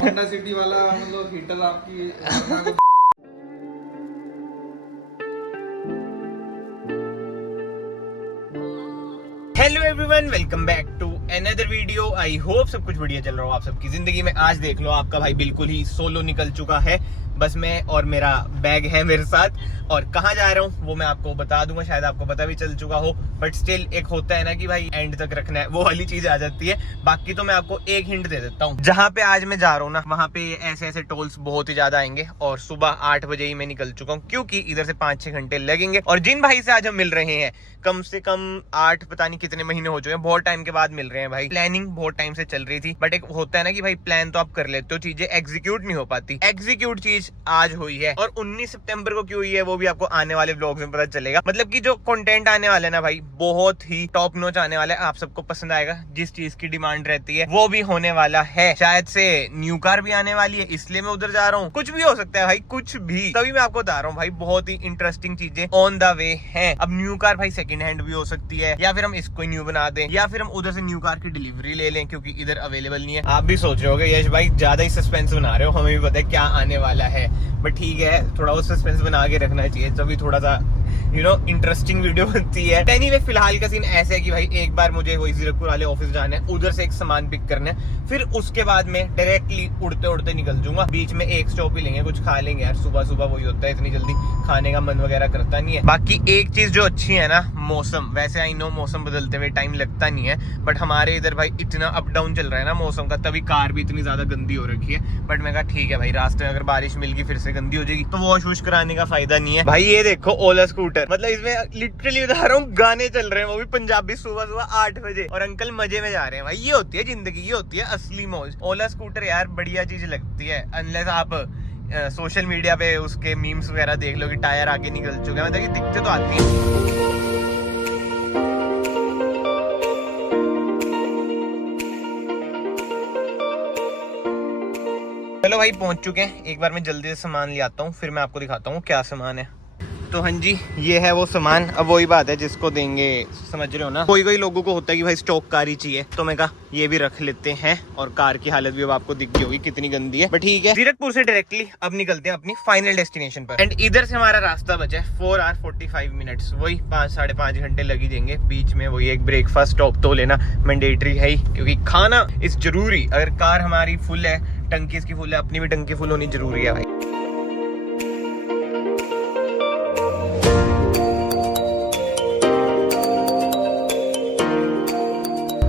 Honda city वाला मतलब heater आपकी hello everyone, welcome back to another video. I hope सब कुछ बढ़िया चल रहा हो आप सबकी जिंदगी में। आज देख लो, आपका भाई बिल्कुल ही सोलो निकल चुका है। बस मैं और मेरा बैग है मेरे साथ, और कहाँ जा रहा हूँ वो मैं आपको बता दूंगा। शायद आपको पता भी चल चुका हो, बट स्टिल एक होता है ना कि भाई एंड तक रखना है, वो वाली चीज आ जाती है। बाकी तो मैं आपको एक हिंट दे देता हूँ। जहाँ पे आज मैं जा रहा हूँ ना, वहाँ पे ऐसे ऐसे टोल्स बहुत ही ज्यादा आएंगे, और सुबह 8 बजे ही मैं निकल चुका हूँ, क्योंकि इधर से 5-6 घंटे लगेंगे। और जिन भाई से आज हम मिल रहे हैं, कम से कम 8 पता नहीं कितने महीने हो चुके हैं, बहुत टाइम के बाद मिल रहे हैं भाई। प्लानिंग बहुत टाइम से चल रही थी, बट एक होता है ना कि भाई प्लान तो आप कर लेते हो, चीजें एग्जीक्यूट नहीं हो पाती। एग्जीक्यूट चीज आज हुई है, और 19 सितंबर को क्यों हुई है वो भी आपको आने वाले व्लॉग्स में पता चलेगा। मतलब कि जो कंटेंट आने वाला है ना भाई, बहुत ही टॉप नॉच आने वाला है, आप सबको पसंद आएगा। जिस चीज की डिमांड रहती है वो भी होने वाला है। शायद से न्यू कार भी आने वाली है, इसलिए मैं उधर जा रहा हूँ। कुछ भी हो सकता है भाई, कुछ भी। तभी मैं आपको बता रहा हूँ भाई, बहुत ही इंटरेस्टिंग चीजें ऑन द वे है। अब न्यू कार भाई सेकंड हैंड भी हो सकती है, या फिर हम इसको न्यू बना दें, या फिर हम उधर से न्यू कार की डिलीवरी ले लें, क्योंकि इधर अवेलेबल नहीं है। आप भी सोच रहे होगे यश भाई ज्यादा ही सस्पेंस बना रहे हो, हमें भी पता है क्या आने वाला है, बट ठीक है, थोड़ा वो सस्पेंस बना के रखना चाहिए, तभी थोड़ा सा इंटरेस्टिंग वीडियो बनती है। एनीवे, फिलहाल का सीन ऐसा है कि भाई एक बार मुझे वही जीरकपुर वाले ऑफिस जाना है, उधर से एक सामान पिक करना है, फिर उसके बाद में डायरेक्टली उड़ते उड़ते निकल जाऊंगा। बीच में एक स्टॉप ही लेंगे, कुछ खा लेंगे यार। सुबह सुबह वही होता है, इतनी जल्दी खाने का मन वगैरह करता नहीं है। बाकी एक चीज जो अच्छी है ना, मौसम। वैसे आई नो मौसम बदलते हुए टाइम लगता नहीं है, बट हमारे इधर भाई इतना अप डाउन चल रहा है ना मौसम का, तभी कार भी इतनी ज्यादा गंदी हो रखी है। बट मैं कहा ठीक है भाई, रास्ते में अगर बारिश मिल गई फिर से गंदी हो जाएगी, तो वॉश वॉश कराने का फायदा नहीं है भाई। ये देखो ओला स्कूटर, मतलब इसमें लिटरली बता रहा हूँ गाने चल रहे हैं, वो भी पंजाबी, सुबह सुबह 8 बजे, और अंकल मजे में जा रहे हैं भाई। ये होती है जिंदगी, ये होती है असली मौज। ओला स्कूटर यार बढ़िया चीज लगती है, अनलेस आप सोशल मीडिया पे उसके मीम्स वगैरह देख लो कि टायर आगे निकल चुके हैं, मतलब दिक्कत तो आती है। चलो भाई पहुंच चुके हैं। एक बार मैं जल्दी से सामान ले आता हूँ, फिर मैं आपको दिखाता हूँ क्या सामान है। तो हाँ जी, ये है वो सामान। अब वही बात है जिसको देंगे, समझ रहे हो ना। कोई कोई लोगों को होता है कि भाई स्टॉक कार ही चाहिए, तो मैं कहा ये भी रख लेते हैं। और कार की हालत भी अब आपको दिख गई होगी कितनी गंदी है, बट ठीक है। जीरकपुर से डायरेक्टली अब निकलते हैं अपनी फाइनल डेस्टिनेशन पर। एंड इधर से हमारा रास्ता बचा है 4 आवर 45 मिनट्स, वही 5-5.5 घंटे लग ही जाएंगे। बीच में वही एक ब्रेकफास्ट स्टॉप तो लेना मैंडेटरी है ही, क्योंकि खाना इज जरूरी। अगर कार हमारी फुल है, टंकी इसकी फुल है, अपनी भी टंकी फुल होनी जरूरी है भाई।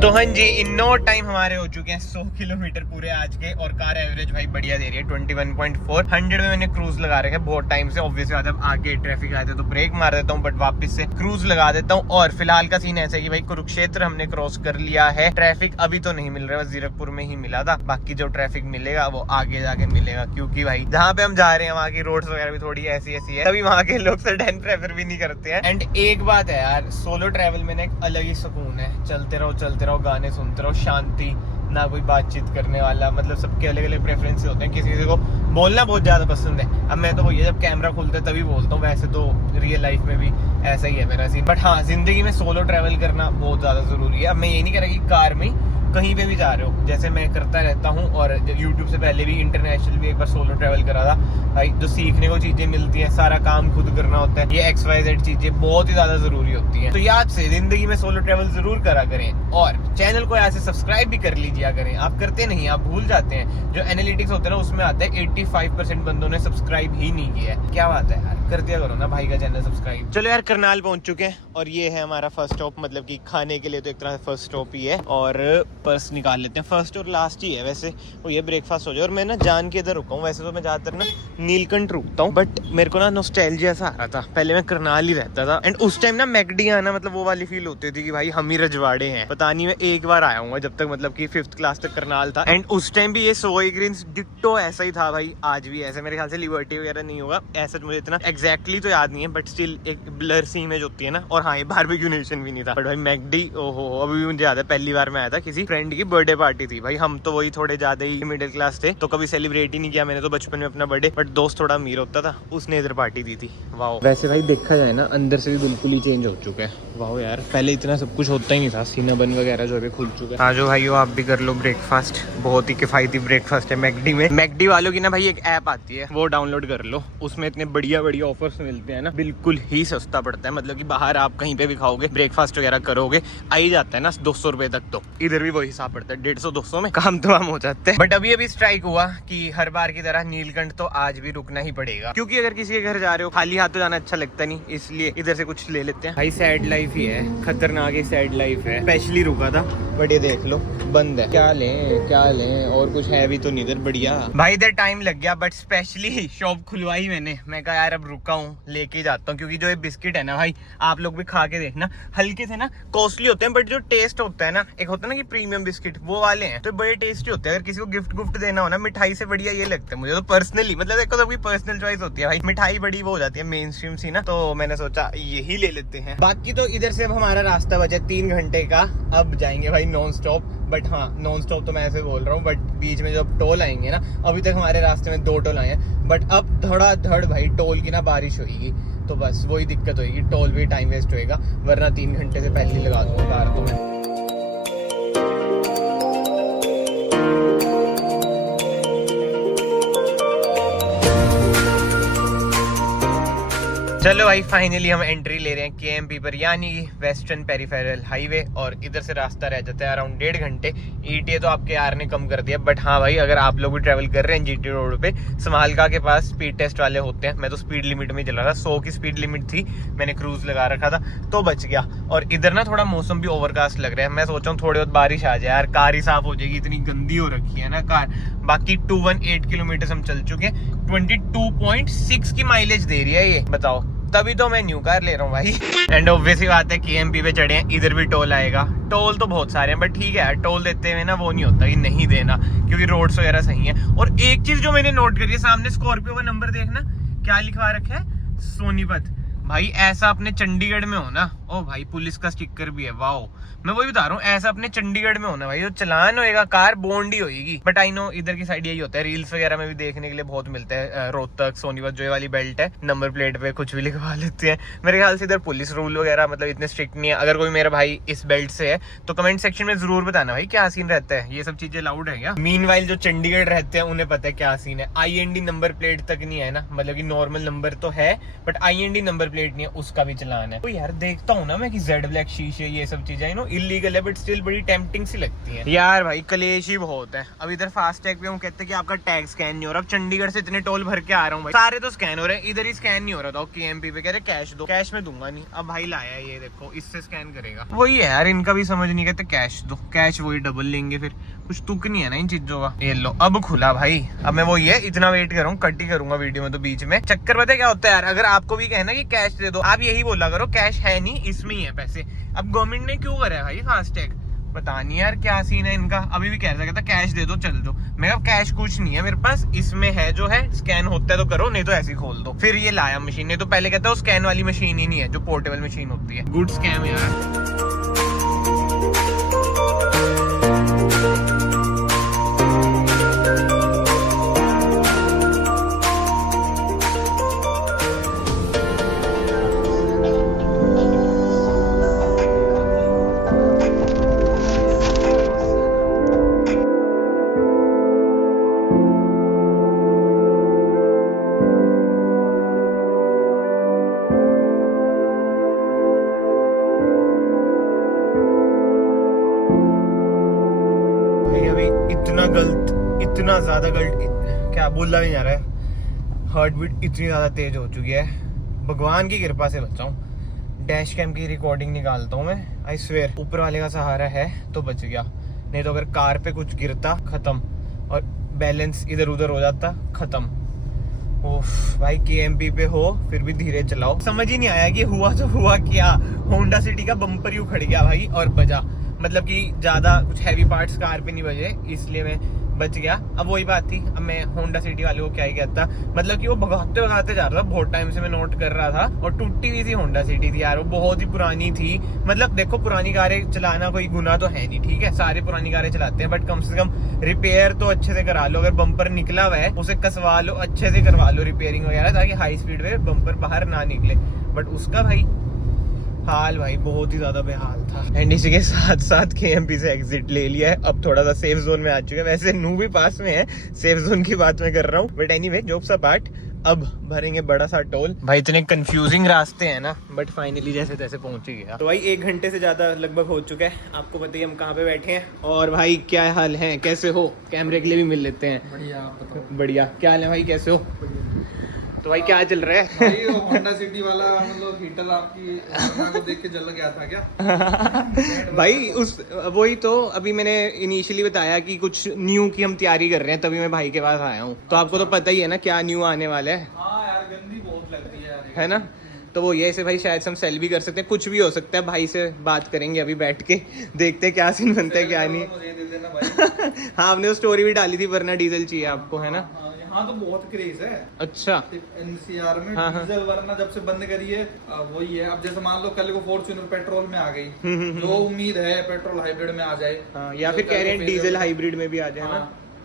तो हाँ जी, इन नो टाइम हमारे हो चुके हैं 100 किलोमीटर पूरे आज के, और कार एवरेज भाई बढ़िया दे रही है 21.4। 100 में मैंने क्रूज लगा रखा है बहुत टाइम से। ऑब्वियसली जब आगे ट्रैफिक आते तो ब्रेक मार देता हूँ, बट वापस से क्रूज लगा देता हूँ। और फिलहाल का सीन ऐसा है कि भाई कुरुक्षेत्र हमने क्रॉस कर लिया है। ट्रैफिक अभी तो नहीं मिल रहा है, बस जीरकपुर में ही मिला था। बाकी जो ट्रैफिक मिलेगा वो आगे जाके मिलेगा, क्योंकि भाई जहाँ पे हम जा रहे हैं वहाँ की रोड्स वगैरह भी थोड़ी ऐसी ऐसी है, तभी वहाँ के लोग सडन प्रेफर भी नहीं करते हैं। एंड एक बात है यार, सोलो ट्रैवल में ना एक अलग ही सुकून है। चलते रहो, गाने सुनते रहो, शांति, ना कोई बातचीत करने वाला। मतलब सबके अलग अलग प्रेफरेंस होते हैं, किसी को बोलना बहुत ज्यादा पसंद है। अब मैं तो वही है, जब कैमरा खुलता है तभी बोलता हूँ, वैसे तो रियल लाइफ में भी ऐसा ही है मेरा सीन। बट हाँ, जिंदगी में सोलो ट्रैवल करना बहुत ज्यादा जरूरी है। अब मैं ये नहीं कह रहा कि कार में कहीं पे भी जा रहे हो, जैसे मैं करता रहता हूँ, और यूट्यूब से पहले भी इंटरनेशनल भी एक बार सोलो ट्रैवल करा था भाई। जो सीखने को चीजें मिलती हैं, सारा काम खुद करना होता है, ये XYZ चीजें बहुत ही ज्यादा जरूरी होती हैं। तो याद से जिंदगी में सोलो ट्रैवल जरूर करा करें, और चैनल को ऐसे सब्सक्राइब भी कर लीजिए करें। आप करते नहीं, आप भूल जाते हैं। जो एनालिटिक्स होते हैं ना, उसमें आता है 85% बंदों ने सब्सक्राइब ही नहीं किया है। क्या बात है यार, कर दिया करो ना भाई का चैनल सब्सक्राइब। चलो यार, करनाल पहुंच चुके हैं, और ये है हमारा फर्स्ट स्टॉप। मतलब कि खाने के लिए तो एक तरह से फर्स्ट स्टॉप ही है, और पर्स निकाल लेते हैं। फर्स्ट और लास्ट ही है वैसे, वो ये ब्रेकफास्ट हो जाए। और मैं ना जान के इधर रुका हूँ, वैसे तो मैं ज्यादातर ना नीलकंठ रुकता हूँ, बट मेरे को ना नॉस्टैल्जिया सा आ रहा था। पहले मैं करनाल ही रहता था, एंड उस टाइम ना मैकडी आना मतलब वो वाली फील होती थी कि भाई हम ही रजवाड़े हैं। पता नहीं, मैं एक बार आया हूँ जब तक मतलब कि 5th क्लास तक करनाल था, एंड उस टाइम भी ये सोई ग्रीन्स डिट्टो ऐसा ही था भाई। आज भी ऐसा, मेरे ख्याल से लिबर्टी वगैरह नहीं होगा ऐसा, मुझे इतना एग्जैक्टली तो याद नहीं है, बट स्टिल एक ब्लर सी इमेज होती है ना। और हाँ, ये बारबेक्यू नेशन भी नहीं था, बट भाई मैकडी, ओहो, अभी भी मुझे याद है पहली बार मैं आया था किसी फ्रेंड की बर्थडे पार्टी थी भाई। हम तो वही थोड़े ज्यादा ही मिडिल क्लास थे, तो कभी सेलिब्रेट ही नहीं किया मैंने तो बचपन में अपना बर्थडे। बट दोस्त थोड़ा अमीर होता था, उसने इधर पार्टी दी थी। वाह, वैसे भाई देखा जाए ना अंदर से भी बिल्कुल ही चेंज हो चुका है। वाह यार, पहले इतना सब कुछ होता ही नहीं था। सिनेबन वगैरह जो अभी खुल चुका है। आज भाई आप भी कर लो ब्रेकफास्ट, बहुत ही किफायती ब्रेकफास्ट है मैकडी में। मैकडी वालों की ना भाई एक ऐप आती है, वो डाउनलोड कर लो। उसमें इतने बढ़िया बढ़िया ऑफर्स मिलते हैं ना, बिल्कुल ही सस्ता पड़ता है। मतलब कि बाहर आप कहीं पे भी खाओगे, ब्रेकफास्ट वगैरह करोगे, आ ही जाता है ना 200 रुपए तक। तो इधर भी वही हिसाब पड़ता है, 150-200 में काम तमाम हो जाते हैं। बट अभी स्ट्राइक हुआ कि हर बार की तरह नीलकंठ तो आज भी रुकना ही पड़ेगा, क्योंकि अगर किसी के घर जा रहे हो खाली हाथ तो जाना अच्छा लगता नहीं, इसलिए इधर से कुछ ले लेते हैं। भाई सैड लाइफ ही है, खतरनाक ही सैड लाइफ है। स्पेशली रुका था बट ये देख लो बंद है। क्या लें और कुछ है भी तो नहीं इधर। बढ़िया भाई, इधर टाइम लग गया बट स्पेशली शॉप खुलवाई मैंने। मैं कहा यार अब रुका हूँ, लेके जाता हूँ, क्योंकि जो ये बिस्किट है ना भाई, आप लोग भी खा के देखना। हल्के से ना कॉस्टली होते हैं बट जो टेस्ट होता है ना, एक होता है ना कि प्रीमियम बिस्किट, वो वाले हैं तो बड़े टेस्टी होते हैं। अगर किसी को गिफ्ट देना हो ना मिठाई से बढ़िया ये लगता है मुझे तो पर्सनली। मतलब देखो सबकी पर्सनल चॉइस होती है भाई, मिठाई बड़ी वो हो जाती है मेन स्ट्रीम सी ना, तो मैंने सोचा यही ले लेते हैं। बाकी तो इधर से अब हमारा रास्ता बचा 3 घंटे का, अब जाएंगे भाई नॉन स्टॉप। बट हाँ, नॉन स्टॉप तो मैं ऐसे बोल रहा हूँ, बट बीच में जब टोल आएंगे ना, अभी तक हमारे रास्ते में 2 टोल आए हैं, बट अब धड़ाधड़ भाई टोल की ना बारिश होगी, तो बस वही दिक्कत होगी। टोल भी टाइम वेस्ट होएगा, वरना 3 घंटे से पहले लगा दूंगा कार तो मैं। चलो भाई फाइनली हम एंट्री ले रहे हैं केएमपी पर, यानी वेस्टर्न पेरिफेरल हाईवे। और इधर से रास्ता रह जाता है अराउंड 1.5 घंटे। ईटीए तो आपके यार ने कम कर दिया, बट हाँ भाई अगर आप लोग भी ट्रैवल कर रहे हैं जीटी रोड पे, समालका के पास स्पीड टेस्ट वाले होते हैं। मैं तो स्पीड लिमिट में चला था, 100 की स्पीड लिमिट थी, मैंने क्रूज लगा रखा था तो बच गया। और इधर ना थोड़ा मौसम भी ओवरकास्ट लग रहा है, मैं सोच रहा हूँ थोड़ी बहुत बारिश आ जाए यार, कार ही साफ हो जाएगी, इतनी गंदी हो रखी है ना कार। बाकी 218 किलोमीटर हम चल चुके हैं, 22.6 की माइलेज दे रही है ये, बताओ। तभी तो मैं न्यू कार ले रहा हूँ भाई। एंड ऑब्वियसली बात है केएमपी पे चढ़े हैं, इधर भी टोल आएगा। टोल तो बहुत सारे हैं बट ठीक है यार, टोल देते हुए ना वो नहीं होता कि नहीं देना, क्योंकि रोड्स वगैरह सही है। और एक चीज जो मैंने नोट करी है, सामने स्कॉर्पियो का नंबर देखना, क्या लिखवा रखा है, सोनीपत। भाई ऐसा अपने चंडीगढ़ में हो ना, ओ भाई पुलिस का स्टिकर भी है, वाओ। मैं वही बता रहा हूँ, ऐसा अपने चंडीगढ़ में होना भाई, जो चलान होएगा कार बॉन्ड ही होगी। बट आई नो इधर की साइड यही होता है, रील्स वगैरह में भी देखने के लिए बहुत मिलता है। रोहतक सोनीपत जो ये वाली बेल्ट है, नंबर प्लेट पे कुछ भी लिखवा लेते हैं। मेरे ख्याल से इधर पुलिस रूल वगैरह मतलब इतने स्ट्रिक्ट नहीं है। अगर कोई मेरा भाई इस बेल्ट से है तो कमेंट सेक्शन में जरूर बताना भाई क्या सीन रहता है, ये सब चीजें लाउड है क्या। मीनवाइल जो चंडीगढ़ रहते हैं उन्हें पता है क्या सीन है। IND नंबर प्लेट तक नहीं है ना, मतलब कि नॉर्मल नंबर तो है बट IND नंबर प्लेट नहीं है, उसका भी चलान है। तो यार देखता हूँ ना मैं कि जेड ब्लैक शीशे ये सब चीजें नो इलीगल है बट स्टिल बड़ी टेम्पटिंग सी लगती है यार भाई। कलेश ही बहुत है। अब इधर फास्ट टैग पे हम कहते हैं कि आपका टैग स्कैन नहीं हो रहा। अब चंडीगढ़ से इतने टोल भर के आ रहा हूँ भाई, सारे तो स्कैन हो रहे हैं, इधर ही स्कैन नहीं हो रहा था। केएमपी पे कह रहे कैश दो, कैश में दूंगा नहीं। अब भाई लाया ये देखो, इससे स्कैन करेगा। वही है यार, इनका भी समझ नहीं, कहते कैश दो, कैश वही डबल लेंगे, फिर कुछ तुक नहीं है ना इन चीजों का। ये लो अब खुला भाई, अब मैं वही है, इतना वेट कर रहा हूँ, कट ही करूंगा वीडियो में तो बीच में। चक्कर पता है क्या होता है यार, अगर आपको भी कहना कि कैश दे दो, आप यही बोला करो कैश है नहीं, इसमें ही है पैसे। अब गवर्नमेंट ने क्यों करा है भाई फास्टैग, पता नहीं यार क्या सीन है इनका। अभी भी कह रहा था कैश दे दो चल दो, मैं कहा कैश कुछ नहीं है मेरे पास, इसमें है जो है, स्कैन होता है तो करो, नहीं तो ऐसे ही खोल दो। फिर ये लाया मशीन, नहीं तो पहले कहता है वो स्कैन वाली मशीन ही नहीं है, जो पोर्टेबल मशीन होती है। गुड स्कैम यार। इतना ज्यादा गलत, क्या बोलना नहीं जा रहा है, हार्ट बीट इतनी ज्यादा तेज हो चुकी है, भगवान की कृपा से बचा हूँ। डैश कैम की रिकॉर्डिंग निकालता हूँ मैं, आई स्वेयर ऊपर वाले का सहारा है तो बच गया, नहीं तो अगर कार पे कुछ गिरता खत्म, और बैलेंस इधर उधर हो जाता खत्म। ओफ भाई, केएमपी पे हो फिर भी धीरे चलाओ। समझ ही नहीं आया कि हुआ तो हुआ क्या, होंडा सिटी का बम्पर ही उखड़ गया भाई और बजा। मतलब कि ज्यादा कुछ हैवी पार्ट्स कार पे नहीं बजे, इसलिए मैं बच गया। अब वही बात थी, अब मैं होंडा सिटी वाले को क्या ही कहता, मतलब कि वो भगाते भगाते जा रहा था, बहुत टाइम से मैं नोट कर रहा था, और टूटी हुई थी होंडा सिटी थी यार, वो बहुत ही पुरानी थी। मतलब देखो पुरानी कारें चलाना कोई गुनाह तो है नहीं, ठीक है, सारी पुरानी कारें चलाते हैं, बट कम से कम रिपेयर तो अच्छे से करा लो। अगर बम्पर निकला हुआ है उसे कसवा लो, अच्छे से करवा लो रिपेयरिंग वगैरह, ताकि हाई स्पीड में बम्पर बाहर ना निकले। बट उसका भाई हाल भाई बहुत ही ज्यादा बेहाल था। एंड इसी के साथ साथ KMP से एग्जिट ले लिया है, अब थोड़ा सा सेफ जोन में आ चुके हैं। वैसे नू भी पास में है, सेफ जोन की बात मैं कर रहा हूँ, बट एनीवे जोक्स अपार्ट, अब भरेंगे बड़ा सा टोल। भाई इतने कंफ्यूजिंग रास्ते हैं ना, बट फाइनली जैसे तैसे पहुंच ही गया। तो भाई 1 घंटे से ज्यादा लगभग हो चुका है, आपको पता ही हम कहाँ पे बैठे हैं। और भाई क्या हाल है, कैसे हो, कैमरे के लिए भी मिल लेते हैं। बढ़िया, आप बताओ। बढ़िया, क्या हाल है भाई, कैसे हो? तो भाई क्या चल रहा है? भाई वो होंडा सिटी वाला मतलब हीटर आपकी वर्ना को देख के जल गया था क्या? भाई उस वही तो अभी मैंने इनिशियली बताया कि कुछ न्यू की हम तैयारी कर रहे हैं, तभी मैं भाई के पास आया हूँ। तो आपको तो पता ही है ना क्या न्यू आने वाला है। हाँ यार, गंदी बहुत लगती है यार, है ना? तो वो ये से भाई शायद से हम सेल भी कर सकते हैं, कुछ भी हो सकता है। भाई से बात करेंगे अभी बैठ के, देखते हैं क्या सीन बनता है क्या नहीं। मुझे दे देना भाई। हाँ, हमने वो स्टोरी भी डाली थी, वरना डीजल चाहिए आपको, है ना? यहाँ तो बहुत क्रेज है। अच्छा। NCR में हाँ, हाँ। डीजल वरना जब से बंद करी है वही है। अब जैसे मान लो कल को फॉर्च्यूनर पेट्रोल में आ गई, जो उम्मीद है पेट्रोल हाइब्रिड में आ जाए। हाँ, या फिर कह रहे हैं डीजल हाइब्रिड में भी आ जाए ना,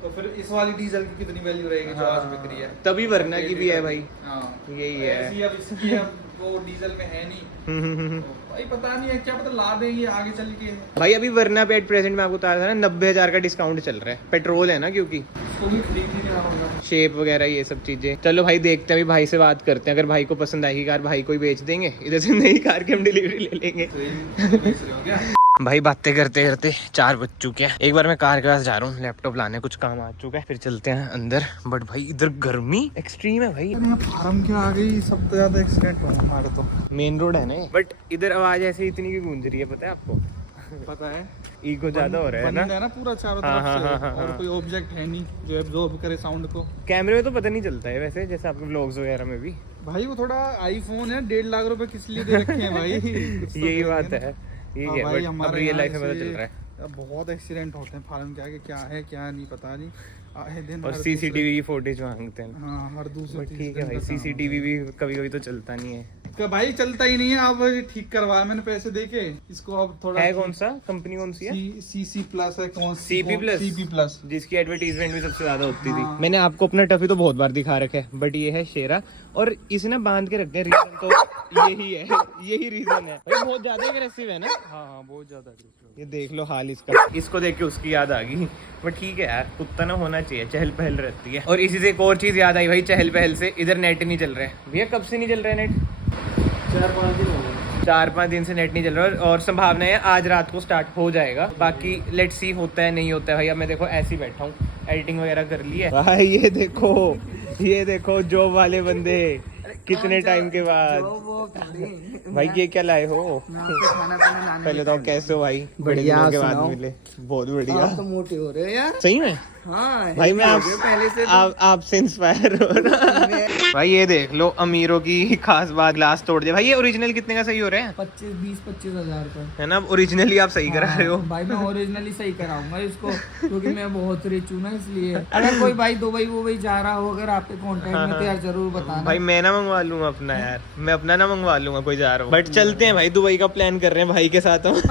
तो फिर इस वाली डीजल की कितनी वैल्यू रहेगी जो आज बिक रही है। तभी वरना की भी है भाई। हाँ, यही है। ऐसी अब इसकी अब वो डीजल में है नहीं, तो भाई पता नहीं है, क्या पता ला देंगे आगे चल के। भाई अभी वरना पे एट प्रेजेंट में आपको बता रहा था ना, 90,000 का डिस्काउंट चल रहा है, पेट्रोल है ना, क्योंकि इसको भी खरीद ही नहीं रहा। शेप वगैरह ये सब चीजें। चलो भाई देखते हैं, अभी भाई से बात करते हैं, अगर भाई को पसंद आएगी कार भाई को ही बेच देंगे, इधर से नई कार की हम डिलीवरी ले लेंगे। बेच रहे हो क्या? भाई बातें करते करते 4 बज चुके हैं। एक बार मैं कार के पास जा रहा हूँ, लैपटॉप लाने, कुछ काम आ चुका है, फिर चलते हैं अंदर। बट भाई इधर गर्मी एक्सट्रीम है भाई। फार्म क्या आ गई, सबसे ज्यादा एक्सीडेंट हुआ हमारे तो। मेन रोड है ना, बट इधर आवाज ऐसे इतनी की गूंज रही है, पता है आपको? पता है, ईगो ज्यादा हो रहा है बंद ना? है ना पूरा चारों हाँ, तरफ हाँ, से, हाँ, हाँ, और हाँ। कोई ऑब्जेक्ट है नहीं जो एब्जॉर्ब करे साउंड को। कैमरे में तो पता नहीं चलता है वैसे, जैसे आपके व्लॉग्स वगैरह में भी। भाई वो थोड़ा आईफोन है, 1.5 लाख रुपए किस लिए दे रखे हैं भाई? कुछ तो यही देंगे बात ना। है, ठीक हाँ है, भाई, बट अब हमारे रियल यहाँ लाइफ में पता ऐसे चल रहा है। बहुत एक्सीडेंट होते हैं फार्म के आगे, क्या है क्या नहीं पता नहीं। आए दिन और हर CCTV की फुटेज मांगते हैं। दूसरे- हाँ, हर दूसरे बट ठीक तीसरे है भाई, दिन का काम CCTV भी कभी कभी तो चलता नहीं है। होता है। भाई चलता ही नहीं है, आप ठीक करवाया मैंने पैसे दे के इसको, अब थोड़ा है कौन सा कंपनी, कौन सी है? CC प्लस है, कौन CP प्लस? CP plus. जिसकी एडवर्टीजमेंट भी सबसे ज्यादा होती थी। हाँ। मैंने आपको अपना टफी तो बहुत बार दिखा रखा है, बट ये है शेरा, और इसे ना बांध के रखते हैं। रीजन तो यही है, यही रीजन है भाई, बहुत ज्यादा अग्रेसिव है ना। हाँ, बहुत ज्यादा। ये देख लो हाल इसका, इसको देख के उसकी याद आ गई। बट ठीक है यार, कुत्ता ना होना चाहिए, चहल पहल रहती है। और इसी से एक और चीज याद आई भाई, चहल पहल से, इधर नेट नहीं चल रहा है भैया। कब से नहीं चल रहा है नेट? 4-5 दिन हो गए। 4-5 दिन से नेट नहीं चल रहा है, और संभावना है आज रात को स्टार्ट हो जाएगा। बाकी लेट्स सी होता है नहीं होता है भाई। अब मैं देखो ऐसे ही बैठा हूँ, एडिटिंग वगैरह कर ली है भाई। ये देखो जॉब वाले बंदे, कितने टाइम के बाद। भाई ये क्या लाए हो? पहले तो कैसे हो भाई? बड़े दिनों के बाद मिले, बहुत बढ़िया। तो मोटे हो रहे हो यार। सही में हाँ भाई, मैं पहले से आपसे इंस्पायर हो ना। भाई ये देख लो, अमीरों की खास बात, ग्लास तोड़ दिया भाई। ये ओरिजिनल कितने का सही हो रहा है? 25 हजार का है ना, ओरिजिनली आप सही करा रहे हो। भाई मैं ओरिजिनली सही कराऊंगा इसको, क्योंकि मैं बहुत रिच हूँ ना, इसलिए। अगर कोई भाई दुबई वुबई जा रहा हो, अगर आपके कांटेक्ट में, तो यार जरूर बताना भाई मैं ना मंगवा लूंगा अपना यार, मैं अपना ना मंगवा लूंगा, कोई जा रहा हूँ। बट चलते हैं भाई, दुबई का प्लान कर रहे हैं भाई के साथ हम।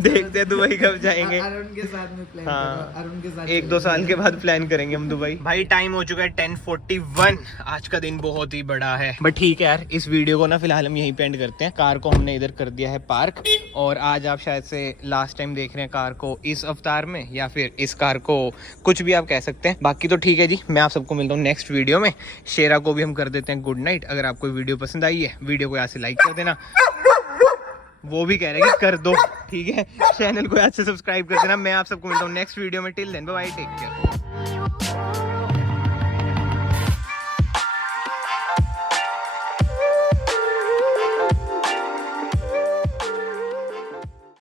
देखते हैं दुबई कब जाएंगे। अरुण के साथ में प्लान हाँ, अरुण के साथ 1-2 साल के बाद प्लान करेंगे हम दुबई। भाई टाइम हो चुका है 10:41। आज का दिन बहुत ही बड़ा है, बट ठीक है यार, इस वीडियो को ना फिलहाल हम यहीं पे एंड करते हैं। कार को हमने इधर कर दिया है पार्क, और आज आप शायद से लास्ट टाइम देख रहे हैं कार को इस अवतार में, या फिर इस कार को कुछ भी आप कह सकते हैं। बाकी तो ठीक है जी, मैं आप सबको मिलता हूँ नेक्स्ट वीडियो में। शेरा को भी हम कर देते हैं गुड नाइट। अगर आपको वीडियो पसंद आई है, वीडियो को यहाँ से लाइक कर देना, वो भी कह रहे हैं कि कर दो, ठीक है। चैनल को आज से सब्सक्राइब कर देना। मैं आप सबको मिलता हूँ नेक्स्ट वीडियो में। Till then bye bye, take care.